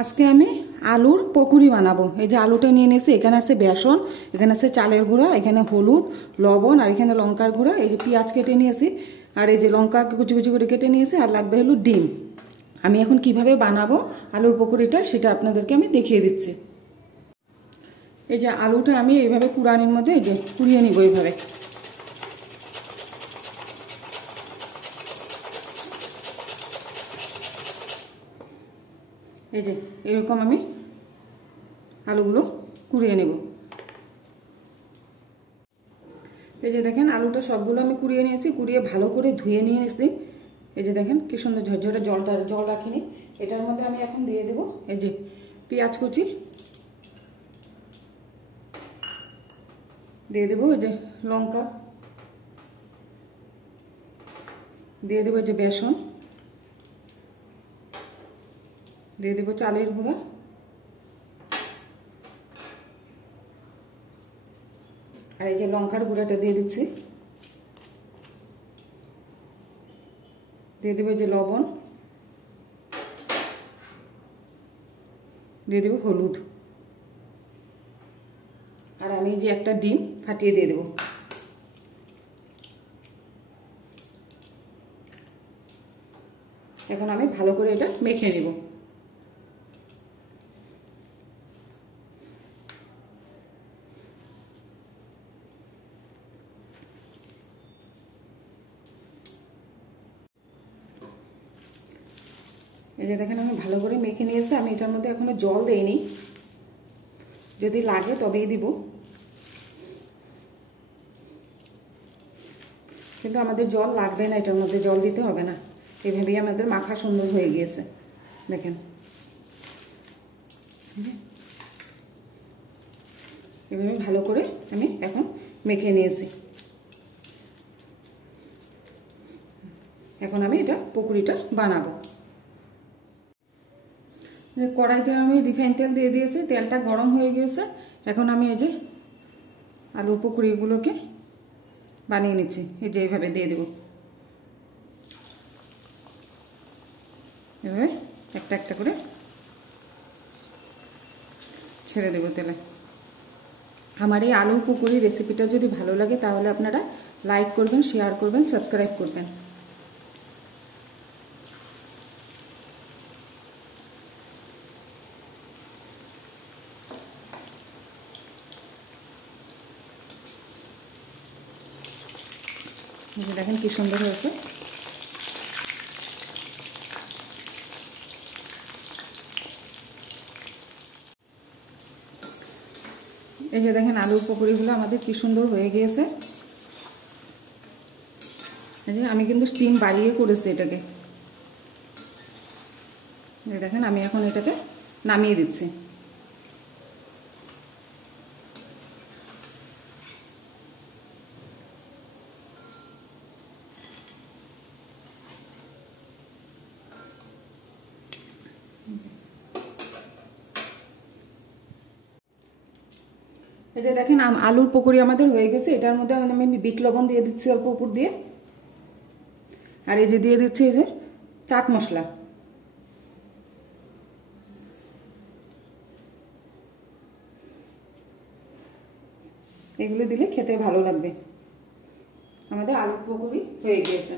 আজকে আমি আলুর পকোড়ি বানাবো। এই যে আলুটা নিয়ে নিয়েছি, এখানে আছে বেসন, এখানে আছে চালের গুঁড়া, এখানে হলুদ, লবণ, আর এখানে লঙ্কার গুঁড়া, এই যে পেঁয়াজ কেটে নিয়েছি, আর এই যে লঙ্কা কুচি কুচি করে কেটে নিয়েছি, আর লাগবে হলো ডিম। আমি এখন কিভাবে বানাবো আলুর পকোড়িটা সেটা আপনাদেরকে আমি দেখিয়ে দিচ্ছি। এই যে আলুটা আমি এইভাবে কুড়ানির মধ্যে এই যে কুড়িয়ে নিব এইভাবে। এই যে এরকম আমি আলুগুলো কুড়িয়ে নেব। এই যে দেখেন আলুটা সবগুলো আমি কুড়িয়ে নিয়েছি, কুড়িয়ে ভালো করে ধুয়ে নিয়ে এসেছি। এই যে দেখেন কি সুন্দর ঝরঝরে জল রাখিনি। এটার মধ্যে আমি এখন দিয়ে দেব এই যে পেঁয়াজ কুচি, দিয়ে দেবো এই যে লঙ্কা, দিয়ে দেবো এই যে বেসন, দিয়ে দেবো চালের গুঁড়া, আর এই যে লঙ্কার গুঁড়াটা দিয়ে দিচ্ছি, দিয়ে দেবো এই যে লবণ, দিয়ে দেবো হলুদ, আর আমি যে একটা ডিম ফাটিয়ে দিয়ে দেবো। এখন আমি ভালো করে এটা মেখে নেব। এই যে দেখেন আমি ভালো করে মেখে নিয়েছি। আমি এটার মধ্যে এখনো জল দেইনি, যদি লাগে তবেই দিব, কিন্তু আমাদের জল লাগবে না, এটার মধ্যে জল দিতে হবে না। এভাবেই আমাদের মাখা সুন্দর হয়ে গিয়েছে। দেখেন এভাবে ভালো করে আমি এখন মেখে নিয়েছি। এখন আমি এটা পকোড়িটা বানাবো। কড়াইতে আমি রিফাইন তেল দিয়ে দিয়েছি, তেলটা গরম হয়ে গিয়েছে। এখন আমি এই যে আলু পকোড়িগুলোকে বানিয়ে নিচ্ছি। এই যে এইভাবে দিয়ে দেব, এভাবে একটা একটা করে ছেড়ে দেবো তেলে। আমার এই আলু পকোড়ি রেসিপিটা যদি ভালো লাগে তাহলে আপনারা লাইক করবেন, শেয়ার করবেন, সাবস্ক্রাইব করবেন। দেখেন কি সুন্দর হয়েছে। এই যে দেখেন আলুর পকোড়িগুলো আমাদের কি সুন্দর হয়ে গিয়েছে। এই যে আমি কিন্তু স্টিম বাড়িয়ে করেছি এটাকে। এই দেখেন আমি এখন এটাকে নামিয়ে দিচ্ছি। এই যে দেখেন আলুর পকোড়ি আমাদের হয়ে গেছে। এটার মধ্যে আমি বিট লবণ দিয়ে দিচ্ছি অল্প উপর দিয়ে, আর এই যে দিয়ে দিচ্ছি এই যে চাট মশলা। এগুলো দিলে খেতে ভালো লাগবে। আমাদের আলুর পকোড়ি হয়ে গিয়েছে।